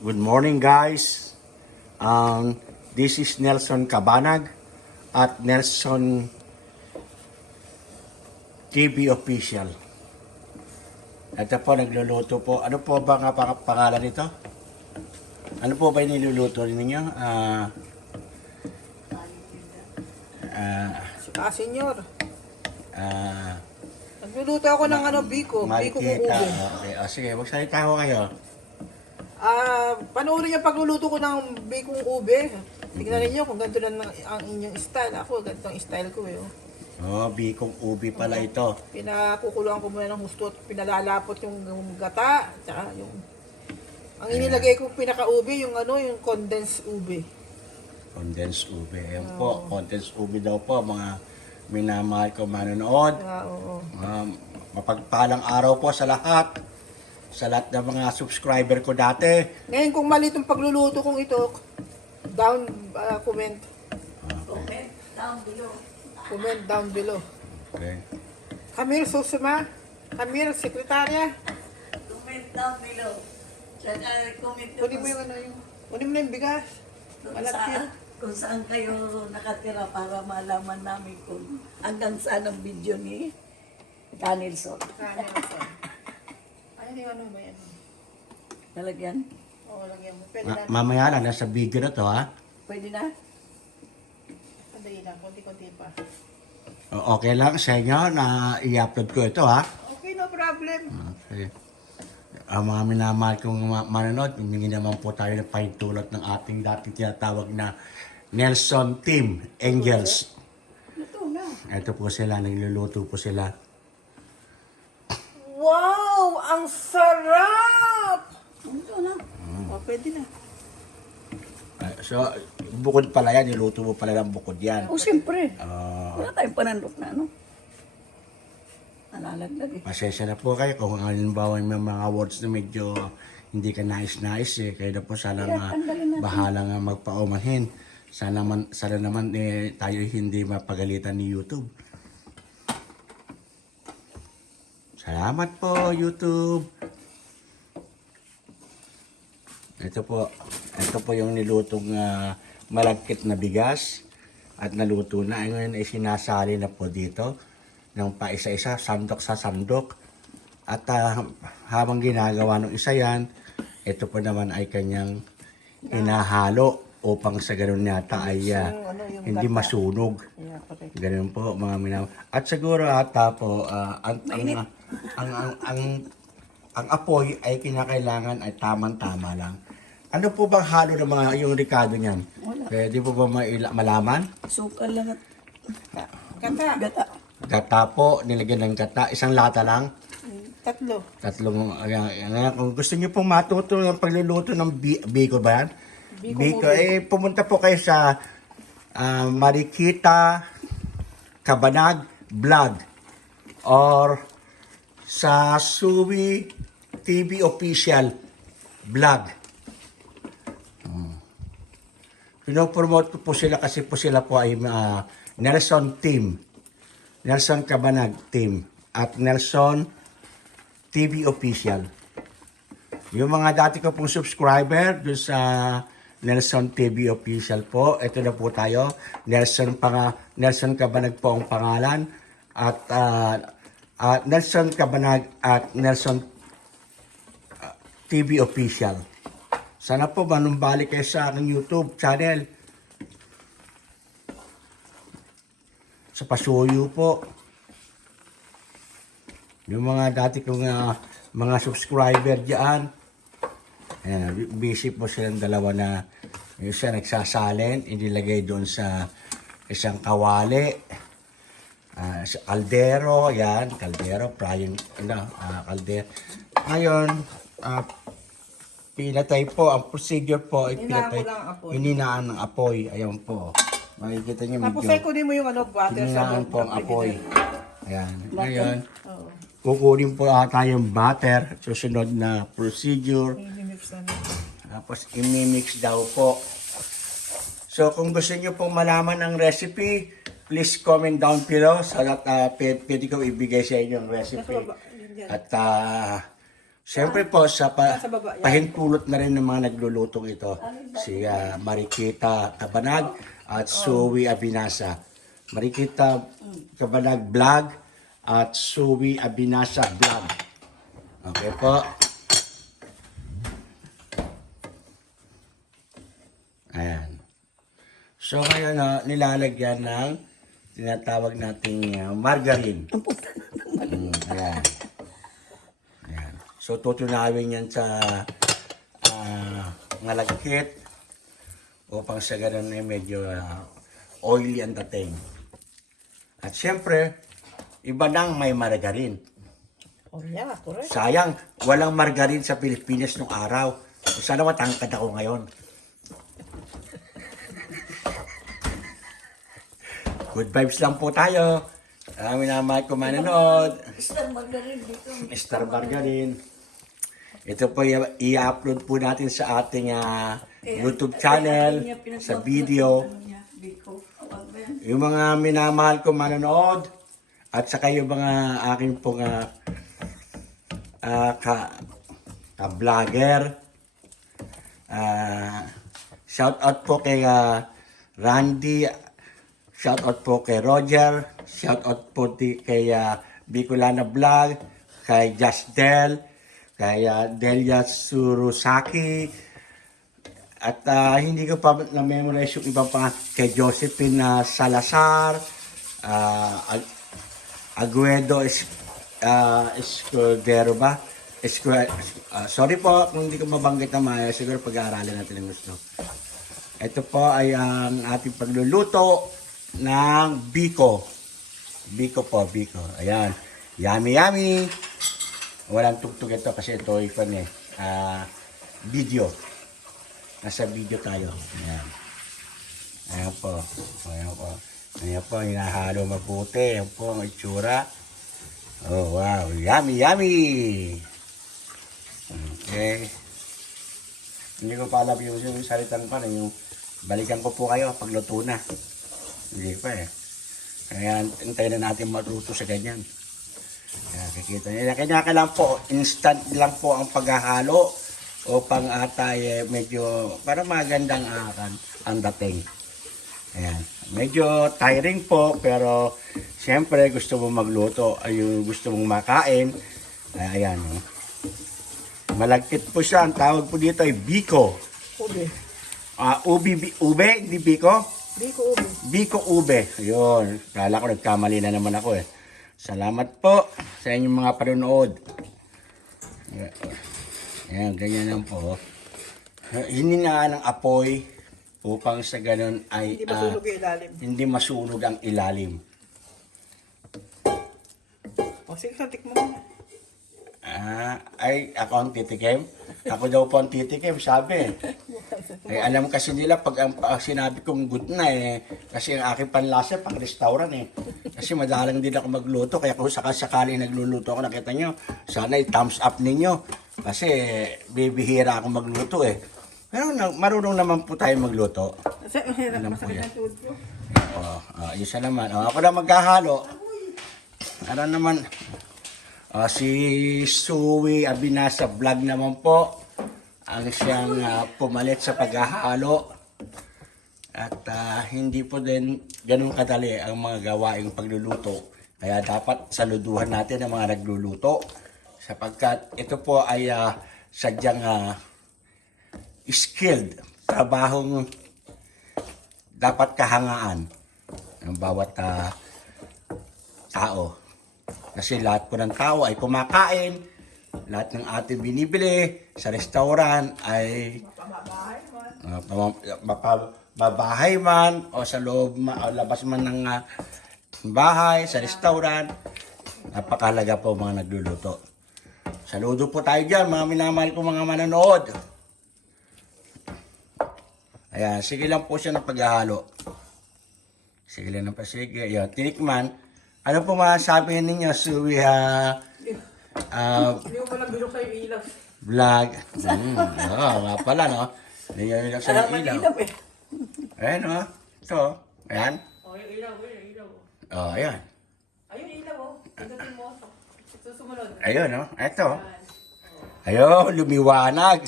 Good morning guys. This is Nelson Cabanag at Nelson TV Official. Ito po, nagluluto po. Ano po ba nga pangalan nito? Ano po ba yung niluluto ninyo? Senyor. Ah, Nagluluto ako ng biko. Biko kung Marikita. ube. Okay. Sige, magsalita ko kayo. Panoorin niyo pagluluto ko ng bikong ube. Tignan niyo kung ganito na ang inyong style. Ako, ganito ang style ko eh. Bikong ubi pala ito. Pinakukuluan ko muna ng husto at pinalalapot yung gata. Tsaka yung... Ang inilagay ko pinaka-ube, yung yung condensed ube. Condensed ube. Ayan po, condensed ube daw po, mga minamahal ko manonood. Oo. Mapagpalang araw po sa lahat. Sa lahat ng mga subscriber ko dati. Ngayon, kung mali itong pagluluto kong ito, comment. Okay. Comment down below. Okay. Camille Susuma, Camille, sekretarya. Comment down below. Comment Kunin mo yung kunin mo na yung bigas. kung saan kayo nakatira para malaman namin kung hanggang saan ang video ni Danielson. Ano yung ba yan? Nalagyan? Oo, lagyan mo. Pwede na. Mamaya lang, nasa video na to ha. Pwede na? Sandali lang, konti-konti pa. Okay lang sa inyo na i-upload ko ito ha. Okay, no problem. Okay. Ang mga minamahal kong manonood, humingi naman po tayo ng pahintulot ng ating dating tinatawag na Nelson Team Angels. Ito na. Ito po sila, nagluluto po sila. Wow! Ang sarap! Ito na. Pwede na. So, bukod pala yan, niluto mo pala ng bukod yan. O, siyempre. Wala tayong panandok na, Nalalaglag eh. Pasensya na po kayo kung halimbawa may mga words na medyo hindi ka nais-nais eh. Kaya na po sana nga bahala nga magpaumanhin. Sana naman tayo hindi mapagalitan ni YouTube. Salamat po YouTube. Ito po yung nilutong malagkit na bigas at naluto na. Ngayon ay sinasali na po dito ng paisa-isa, sandok sa sandok. At habang ginagawa ng isa yan, ito po naman ay kanyang inahalo upang sa ganun yata ay hindi masunog. Ganun po mga minaw. At siguro ata po ang apoy ay kinakailangan ay tamang-tama lang. Ano po bang halo ng mga yung Ricardo niyan? Pwede po ba malaman? Sukal lang at Gata. Gata po, nilagyan ng gata. Isang lata lang. Tatlo. Tatlong, kung gusto niyo pong matuto ng pagluluto ng biko ba yan? Biko, pumunta po kayo sa Marikita Cabanag Vlog or sa Suwi TV Official Vlog. Pinopromote ko po sila kasi po sila po ay Nelson Team, Nelson Cabanag Team at Nelson TV Official. Yung mga dati ko pong subscriber doon sa Nelson TV Official po, ito na po tayo. Nelson Cabanag po ang pangalan at Nelson Cabanag at Nelson TV Official. Sana po manumbalik kayo sa aking YouTube channel. Sa pasuyo po. Yung mga dati kong mga subscriber diyan. Ayan, busy po silang dalawa na yung isa nagsasalin, inilagay doon sa isang kawali. Sa kaldero, yan, kaldero, frying, kaldero. Ngayon, pinatay po, ang procedure po ay pinatay, hininaan ng apoy. Ayan po. Makikita niyo Tapos medyo. kunin mo yung butter sa Hininaan po ang apoy. Ayan. Ngayon, Oo. kukunin po ata yung butter. Susunod na procedure. Tapos imimix daw po. So kung gusto niyo pong malaman ang recipe, please comment down below so that pwede ko ibigay sa inyo ang recipe. At Siyempre po, sa Sa baba, yan. pahintulot na rin ng mga naglulutong ito, si Marikita Cabanag at Suwi Abinasa. Marikita Cabanag Vlog at Suwi Abinasa Vlog. Okay po. Ayan. So ngayon, nilalagyan ng tinatawag nating margarine. Ayan. Ayan. So tutunawin yan sa malagkit upang sa ganun ay medyo oily ang dating. At syempre, iba nang may margarine. Oh, yeah, correct. Sayang, walang margarine sa Pilipinas nung araw. Sana matangkad ako ngayon. Good vibes lang po tayo. Marami na mahal ko manonood. Star Margarine dito. Star Margarine. Ito po i-upload po natin sa ating YouTube channel, sa video. Yung mga minamahal ko manonood at saka yung mga aking pong ka-vlogger. Shout out po kay Randy. Shout out po kay Roger. Shout out po kay Bicolana Vlog, kay Jasdel, kay Delia Surusaki. At hindi ko pa na-memorize yung iba pa kay Josephine Salazar, Aguedo Escudero ba? Sorry po kung hindi ko mabanggit na maayos. Siguro pag-aaralan natin ang gusto. Ito po ay ang ating pagluluto ng biko. Biko po, biko. Ayan. Yummy, yummy. Walang tugtog ito kasi ito ay video. Nasa video tayo. Ayan. Ayan po. Ayan po. Ayan po. Hinahalo mabuti. Ayan po ang itsura. Oh, wow. Yummy, yummy. Okay. Hindi ko pa alam yung salitang pa. Yung balikan ko po kayo pagluto na. Hindi pa eh. Kaya hintayin na natin matuto sa ganyan. Kaya kikita nila. Kaya lang po, instant lang po ang paghahalo upang atay medyo para magandang ang dating. Ayan. Medyo tiring po pero siyempre gusto mo magluto ay gusto mong makain. Ayan. Malagkit po siya. Ang tawag po dito ay biko. Ube. Ube, hindi biko? Biko ube. Biko ube. Ayun. Kala ko nagkamali na naman ako eh. Salamat po sa inyong mga panonood. Ayan, ganyan lang po. Hiningaan ng apoy upang sa ganun ay Hindi masunog yung ilalim. hindi masunog ang ilalim. O, sige, santik mo muna. Ay, ako ang titikim. Ako daw po ang titikim, sabi. Alam kasi nila pag ang sinabi kong good na kasi ang aking panlasa pang restaurant Kasi madalang din ako magluto, kaya kung sakasakali nagluluto ako, nakita nyo, sana i-thumbs up ninyo. Kasi bibihira ako magluto Pero marunong naman po tayo magluto. Alam po yan. Isa naman. Ako na maghahalo. Ano naman, si Suwi Abinasa Vlog naman po ang siyang pumalit sa paghahalo. At hindi po din ganun kadali ang mga gawaing pagluluto. Kaya dapat saluduhan natin ang mga nagluluto. Sapagkat ito po ay sadyang skilled. Trabahong dapat kahangaan ng bawat tao. Kasi lahat po ng tao ay kumakain, lahat ng ating binibili sa restaurant ay mabahay man o sa loob o labas man ng bahay, sa restaurant. Napakahalaga po mga nagluluto. Saludo po tayo dyan, mga minamahal ko mga manonood. Ayan, sige lang po siya ng paghahalo. Sige lang ng pasige. Ayan, tinikman. Ano po masasabi ninyo, Suwi Hindi mo palang binuksan yung ilaw. Vlog? Nga pala, no? Hindi nyo binuksan ng ilaw. Ayan, no? Ito, ayan. Yung ilaw, yung ilaw. Ayan. Ayun, ilaw, Pindutin mo. Susunod. Ayun, no? Ito. Ayo, lumiwanag.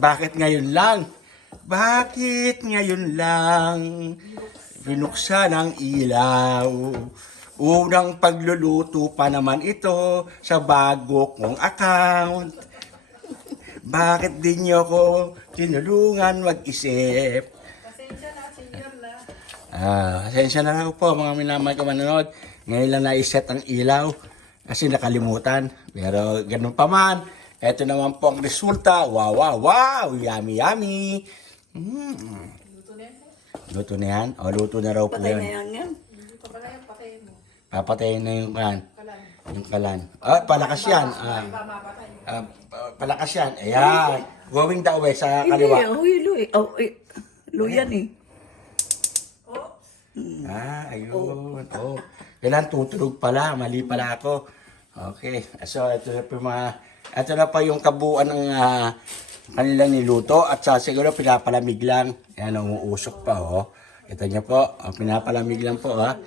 Bakit ngayon lang? Bakit ngayon lang? Binuksan ang ilaw. Unang pagluluto pa naman ito sa bago kong account. Bakit di niyo ko tinulungan mag-isip? Pasensya na raw po mga minamahal ko manonood. Ngayon lang na-set ang ilaw kasi nakalimutan. Pero ganun pa man, eto naman po ang resulta. Wow, wow, wow! Yummy, yummy! Luto na yan? O, luto na raw po Patay na yan. yan. Papatayin na yung kalan. Yung kalan. Ah, palakas yan. Palakas yan. Ayan. Going the way sa Hindi, kaliwa. huy. Luyan eh. Ayun. Oh. Kailan tutulog pala. Mali pala ako. Okay. So, ito na pa yung kabuuan ng kanilang niluto. At siguro pinapalamig lang. Ayan, umuusok pa, oh. Ito niyo po. Pinapalamig lang po, ha.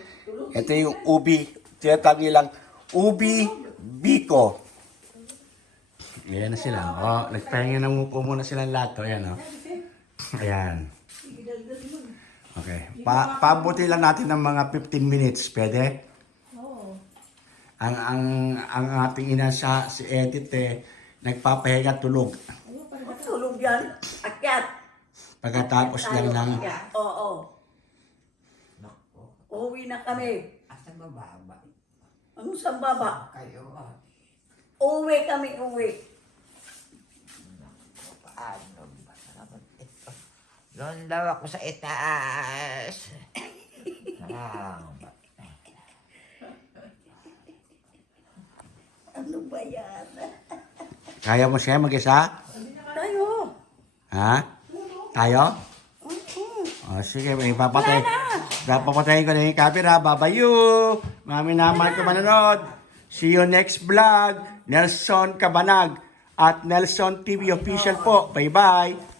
Ito yung ubi. Tinatawag nilang ubi biko. Ayan na sila. Oh, nagpahinga na muna silang lahat. Oh. Ayan, oh. Ayan. Okay. Pabuti lang natin ng mga 15 minutes. Pwede? Oo. Ang ating ina si Edith nagpapahinga tulog. Tulog yan. Akyat. Pagkatapos lang ng... Oo. Uwi na kami. Asa bababa? Ano sa baba? Kayo Uwi kami, uwi. paano ba naman ito? Doon daw ako sa itaas. Ano ba yan? Kaya mo siya mag-isa? Tayo. Ha? Tayo? Sige, papatayin ko na yung camera. Babayu! Mami naman ko manonood. See you next vlog. Nelson Cabanag at Nelson TV Official po. Bye-bye!